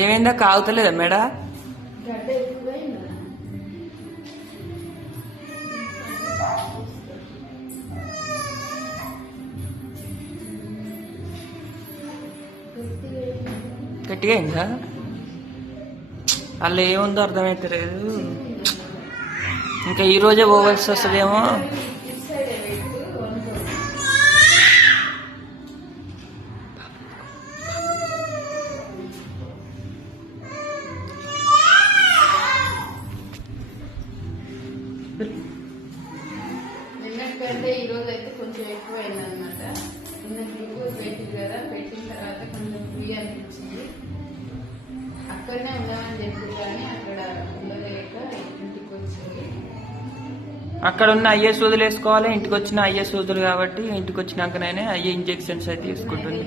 ఏమైందా కావుతలేదా మేడ గట్టిగా అయిందా అలా ఏముందో అర్థమవుతలేదు ఇంకా ఈ రోజే పోవాల్సి వస్తుందేమో నిన్నటికంటే ఈ రోజు అయితే కొంచెం ఎక్కువ అయిందనమాట. నిన్న గ్లూకోజ్ పెట్టింది కదా, పెట్టిన తర్వాత కొంచెం ఫ్రీ అనిపించింది. అక్కడనే ఉందామని చెప్పి కానీ అక్కడ ఉండలేక ఇంటికి వచ్చింది. అక్కడ ఉన్న అయ్యే సూదులు వేసుకోవాలి, ఇంటికి వచ్చిన అయ్యే సూదులు కాబట్టి ఇంటికి వచ్చినాకనైనా అయ్యే ఇంజెక్షన్స్ అయితే తీసుకుంటుంది.